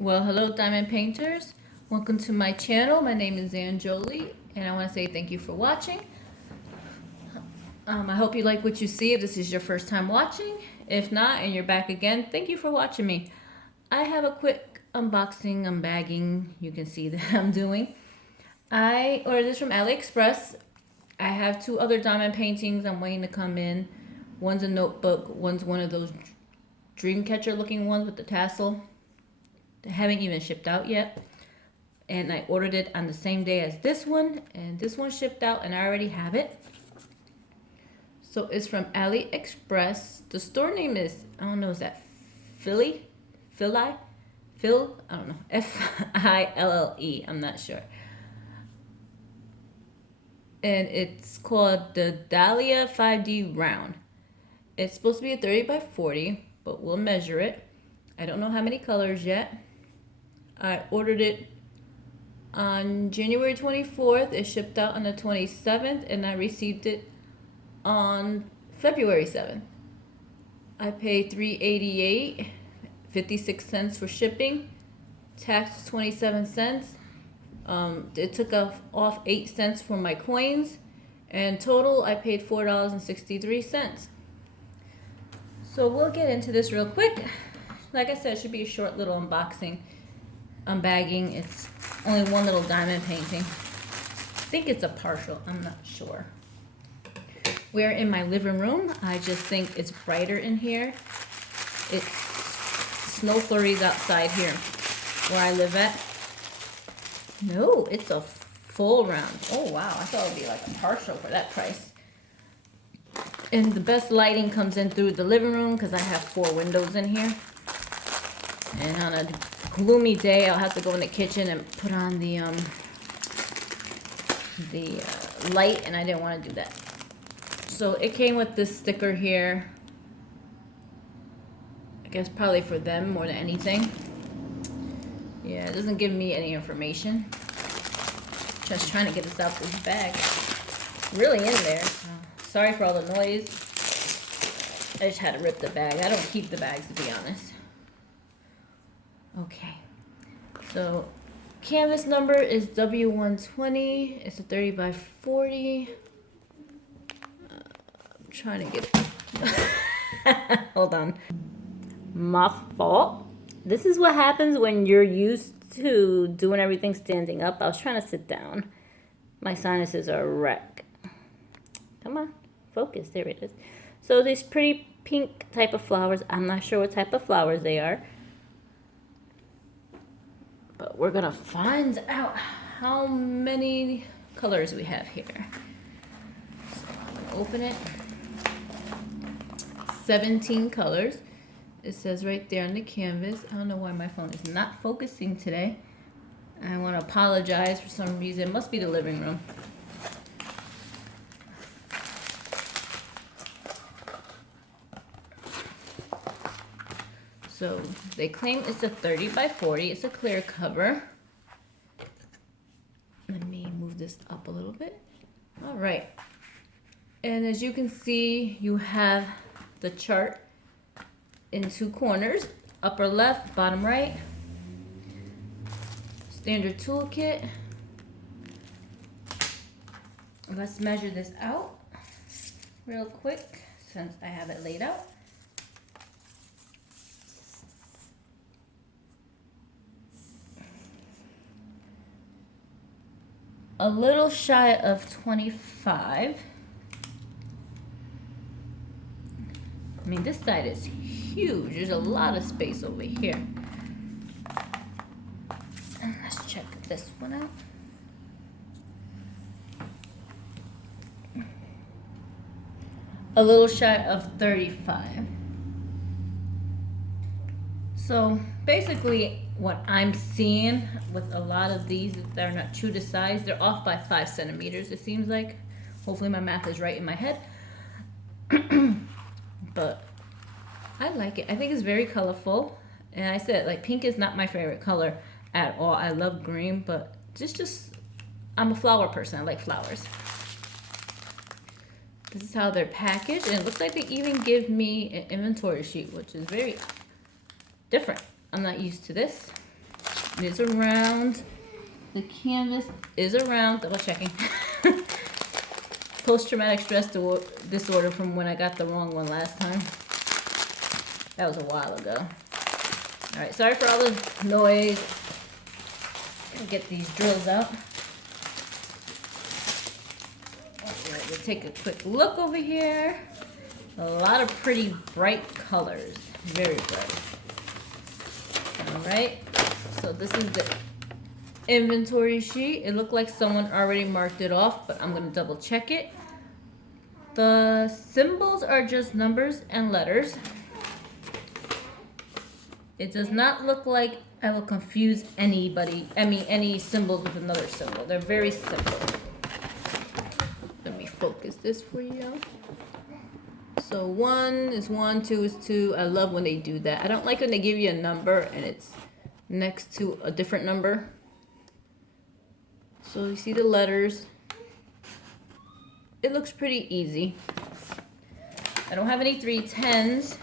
Well, hello, diamond painters. Welcome to my channel. My name is Jolie, and I want to say thank you for watching. I hope you like what you see if this is your first time watching. If not, and you're back again, thank you for watching me. I have a quick unboxing, unbagging, you can see that I'm doing. I ordered this from Aliexpress. I have two other diamond paintings I'm waiting to come in. One's a notebook, one's one of those dream catcher looking ones with the tassel. They haven't even shipped out yet. And I ordered it on the same day as this one. And this one shipped out and I already have it. So it's from Aliexpress. The store name is, I don't know, is that fille? Fille? Phil? I don't know. Fille. I'm not sure. And it's called the Dahlia 5D Round. It's supposed to be a 30 by 40, but we'll measure it. I don't know how many colors yet. I ordered it on January 24th. It shipped out on the 27th, and I received it on February 7th. I paid $3.88, 56 cents for shipping. Tax 27 cents. It took off 8 cents for my coins, and total I paid $4.63. So we'll get into this real quick. Like I said, it should be a short little unboxing. Unbagging. It's only one little diamond painting. I think it's a partial. I'm not sure. We're in my living room. I just think it's brighter in here. It's snow flurries outside here where I live at. No, it's a full round. Oh wow, I thought it would be like a partial for that price. And the best lighting comes in through the living room because I have 4 windows in here. And on a gloomy day, I'll have to go in the kitchen and put on the light, and I didn't want to do that. So it came with this sticker here. I guess probably for them more than anything. Yeah, it doesn't give me any information. Just trying to get this out this bag. Really in there. Sorry for all the noise. I just had to rip the bag. I don't keep the bags, to be honest. Okay, so canvas number is W120. It's a 30 by 40. I'm trying to get it. Hold on. My fault. This is what happens when you're used to doing everything standing up. I was trying to sit down. My sinuses are a wreck. Come on, focus. There it is. So these pretty pink type of flowers. I'm not sure what type of flowers they are. But we're gonna find out how many colors we have here. So I'm gonna open it. 17 colors. It says right there on the canvas. I don't know why my phone is not focusing today. I want to apologize for some reason. It must be the living room. So they claim it's a 30 by 40. It's a clear cover. Let me move this up a little bit. All right. And as you can see, you have the chart in 2 corners, upper left, bottom right. Standard toolkit. Let's measure this out real quick since I have it laid out. A little shy of 25. I mean, this side is huge. There's a lot of space over here. And let's check this one out. A little shy of 35. So basically what I'm seeing with a lot of these that are not true to size, they're off by 5 centimeters, it seems like. Hopefully my math is right in my head. But I like it. I think it's very colorful. And I said, like, pink is not my favorite color at all. I love green, but I'm a flower person. I like flowers. This is how they're packaged. And it looks like they even give me an inventory sheet, which is very different. I'm not used to this. It is around. The canvas is around. Double checking. Post-traumatic stress disorder from when I got the wrong one last time. That was a while ago. All right, sorry for all the noise. Gonna get these drills out. All right, we'll take a quick look over here. A lot of pretty bright colors, very bright. All right, so this is the inventory sheet. It looked like someone already marked it off, but I'm gonna double check it. The symbols are just numbers and letters. It does not look like I will confuse anybody, any symbols with another symbol. They're very simple. Let me focus this for you. So 1 is 1, 2 is 2. I love when they do that. I don't like when they give you a number and it's next to a different number. So you see the letters. It looks pretty easy. I don't have any 310s.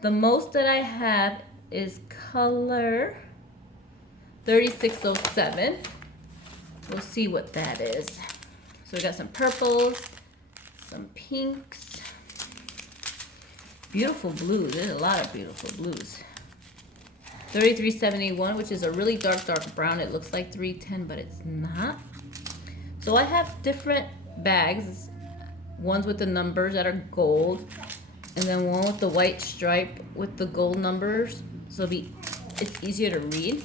The most that I have is color 3607. We'll see what that is. So we got some purples, some pinks, beautiful blues. There's a lot of beautiful blues. 3371, which is a really dark brown. It looks like 310, but it's not. So I have different bags. Ones with the numbers that are gold, and then one with the white stripe with the gold numbers. So it's easier to read.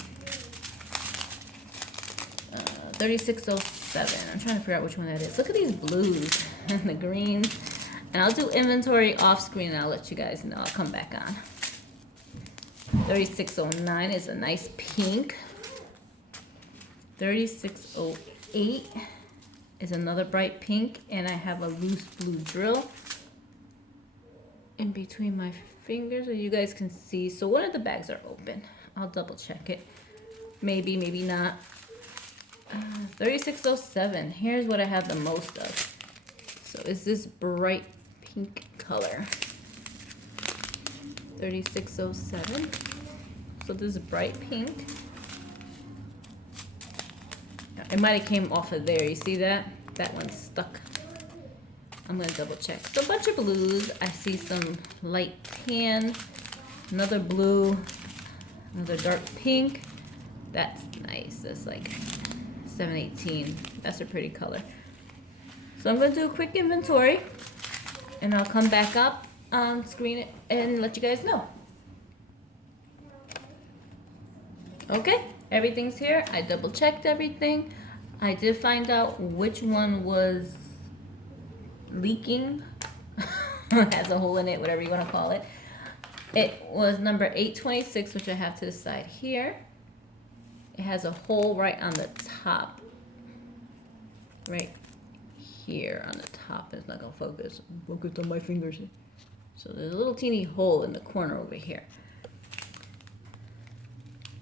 3607. I'm trying to figure out which one that is. Look at these blues and the greens. And I'll do inventory off screen and I'll let you guys know. I'll come back on. 3609 is a nice pink. 3608 is another bright pink, and I have a loose blue drill in between my fingers so you guys can see. So one of the bags are open. I'll double check it. Maybe, maybe not. 3607. Here's what I have the most of. So is this bright pink color. 3607. So this is bright pink. It might have came off of there. You see that? That one's stuck. I'm going to double check. So a bunch of blues. I see some light tan, another blue, another dark pink. That's nice. That's like 718. That's a pretty color. So I'm going to do a quick inventory, and I'll come back up on screen and let you guys know. Okay, everything's here. I double checked everything. I did find out which one was leaking. Has a hole in it, whatever you want to call it. It was number 826, which I have to the side here. It has a hole right on the top. Right here on the top. It's not going to focus. Focus on my fingers. So there's a little teeny hole in the corner over here.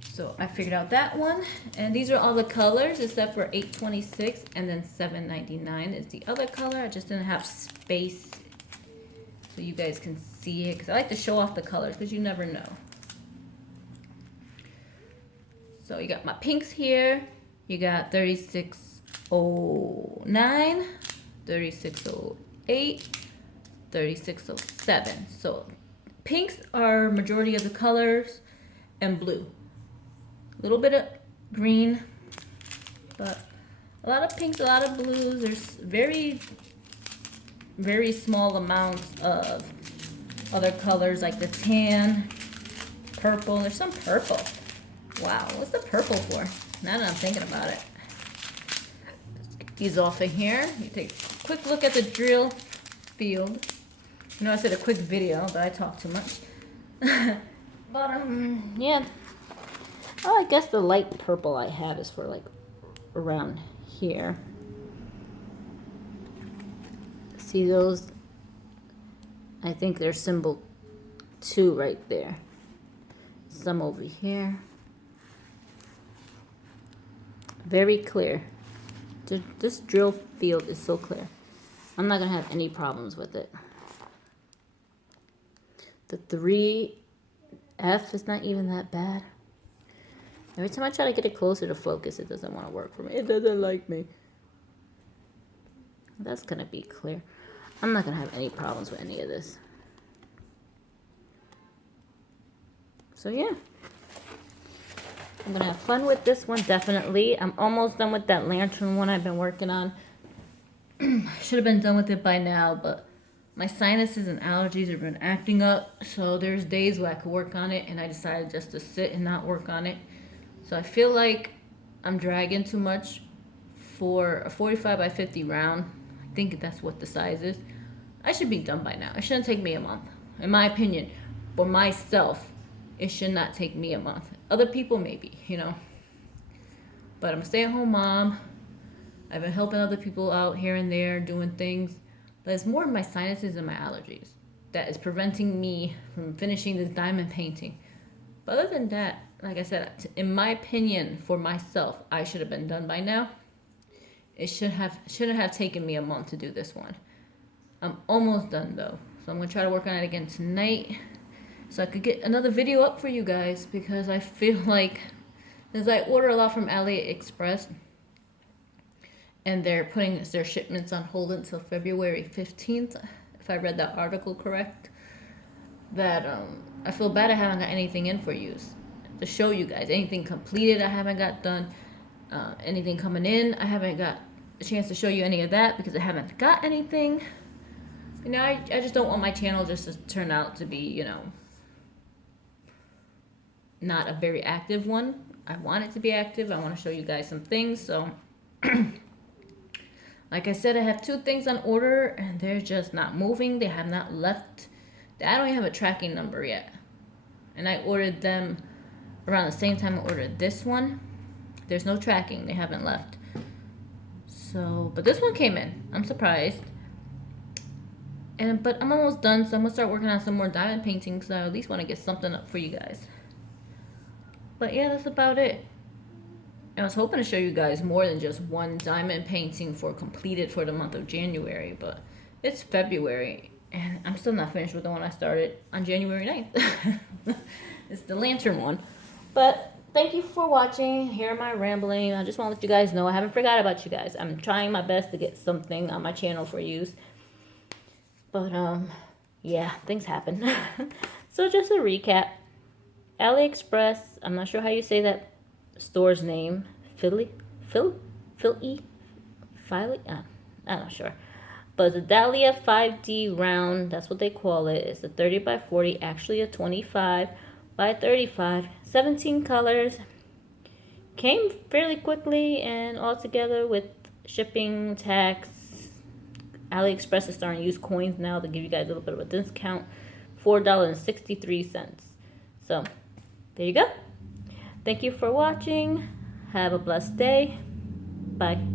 So I figured out that one, and these are all the colors except for 826, and then 799 is the other color. I just didn't have space so you guys can see it, because I like to show off the colors because you never know. So you got my pinks here. You got 3609, 3608, 3607. So pinks are majority of the colors, and blue. A little bit of green, but a lot of pinks, a lot of blues. There's very, very small amounts of other colors like the tan, purple. There's some purple. Wow, what's the purple for? Now that I'm thinking about it. Let's get these off of here. You take a quick look at the drill field. You know I said a quick video, but I talk too much. But yeah. Oh, I guess the light purple I have is for like around here. See those? I think they're symbol 2 right there. Some over here. Very clear. This drill field is so clear. I'm not going to have any problems with it. The 3F is not even that bad. Every time I try to get it closer to focus, it doesn't want to work for me. It doesn't like me. That's going to be clear. I'm not going to have any problems with any of this. So yeah. I'm going to have fun with this one, definitely. I'm almost done with that lantern one I've been working on. Should have been done with it by now, but my sinuses and allergies have been acting up. So there's days where I could work on it, and I decided just to sit and not work on it. So I feel like I'm dragging too much for a 45 by 50 round. I think that's what the size is. I should be done by now. It shouldn't take me a month. In my opinion, for myself, it should not take me a month. Other people, maybe, you know. But I'm a stay-at-home mom. I've been helping other people out here and there, doing things. But it's more of my sinuses and my allergies that is preventing me from finishing this diamond painting. But other than that, like I said, in my opinion, for myself, I should have been done by now. It shouldn't have taken me a month to do this one. I'm almost done though. So I'm going to try to work on it again tonight so I could get another video up for you guys, because I feel like, as I order a lot from Aliexpress, and they're putting their shipments on hold until February 15th, if I read that article correct, that I feel bad I haven't got anything in for use to show you guys. Anything completed I haven't got done. Anything coming in, I haven't got a chance to show you any of that because I haven't got anything. You know, I just don't want my channel just to turn out to be, you know, not a very active one. I want it to be active. I want to show you guys some things. So, like I said, I have 2 things on order and they're just not moving. They have not left. I don't even have a tracking number yet. And I ordered them around the same time I ordered this one. There's no tracking. They haven't left. So, but this one came in. I'm surprised. But I'm almost done, so I'm gonna start working on some more diamond paintings. So I at least want to get something up for you guys. But yeah, that's about it. I was hoping to show you guys more than just one diamond painting completed for the month of January, but it's February and I'm still not finished with the one I started on January 9th. It's the lantern one. But thank you for watching. Here am I rambling. I just want to let you guys know I haven't forgot about you guys. I'm trying my best to get something on my channel for use. But yeah, things happen. So just a recap. Aliexpress, I'm not sure how you say that store's name. Fille? I'm not sure. But the Dahlia 5D round, that's what they call it. It's a 30 by 40, actually a 25 by 35. 17 colors. Came fairly quickly, and all together with shipping, tax. Aliexpress is starting to use coins now to give you guys a little bit of a discount. $4.63. So, there you go. Thank you for watching. Have a blessed day. Bye.